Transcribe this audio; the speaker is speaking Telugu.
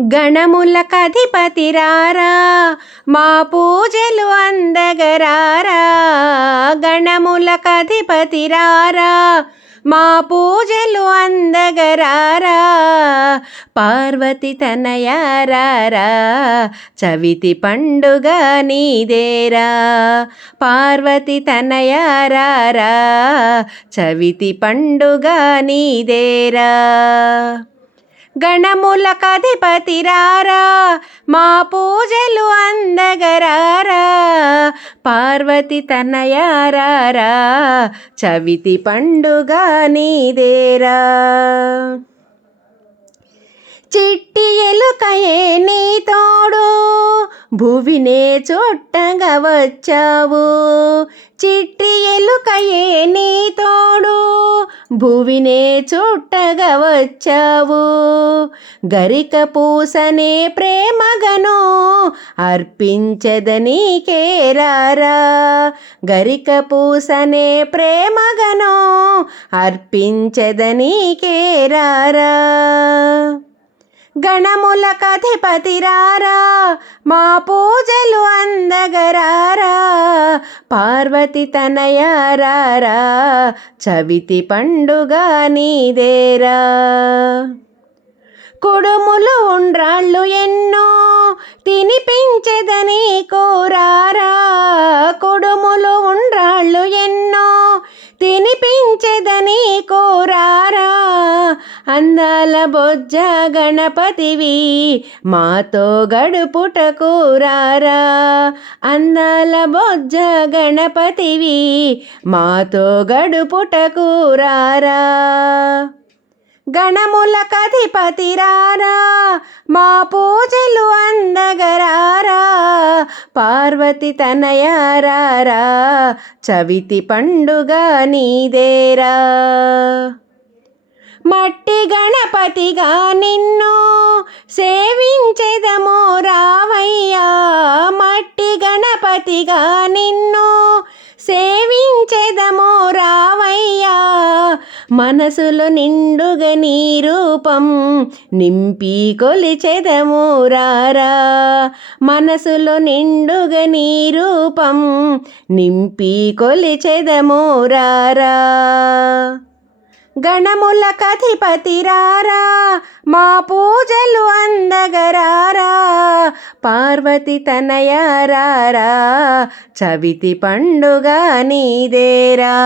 గణములకధిపతి రారా, మా పూజలు అందగరారా. గణములకధిపతి రారా, మా పూజలు అందగరారా. పార్వతి తనయారారా, చవితి పండుగ నీదేరా. పార్వతి తనయారారా, చవితి పండుగ నీదేరా. గణములకధిపతి రారా, మా పూజలు అందగరారా. పార్వతి తనయారారా, చవితి పండుగ నీదేరా. చిట్టి ఎలుకయే నీ తోడు, భువినే చుట్టగా వచ్చావు. చిట్టి ఎలుకయే నీ తోడు, భువినే చుట్టగా వచ్చావు. గరిక పూసనే ప్రేమగను అర్పించదనీకే రారా. గరిక పూసనే ప్రేమగను అర్పించదనీకే రారా. గణములకధిపతి రారా, మా పూజలు అందగరారా. పార్వతి తనయారారా, చవితి పండుగ నీదేరా. కుడుములు ఉండ్రాళ్ళు ఎన్నో తినిపించెదని కోరారా. కుడుములు ఉండ్రాళ్ళు ఎన్నో తినిపించెదని కోరారా. అందాల బొజ్జ గణపతివి, మాతో గడుపుటకు రారా. అందాల బొజ్జ గణపతివి, మాతో గడుపుటకు రారా. గణములకధిపతి రారా, మా పూజలు అందగరారా. పార్వతి తనయారారా, చవితి పండుగ నీదేరా. మట్టి గణపతిగా నిన్ను సేవించెదమో రావయ్యా. మట్టి గణపతిగా నిన్ను సేవించెదమో రావయ్యా. మనసులో నిండుగా నీ రూపం నింపి కొలిచెదమో రారా. మనసులో నిండుగా నీ రూపం నింపి కొలిచెదమో రారా. గణములకధిపతి రారా, మా పూజలు అందగరారా. పార్వతి తనయారారా, చవితి పండుగ నీదేరా.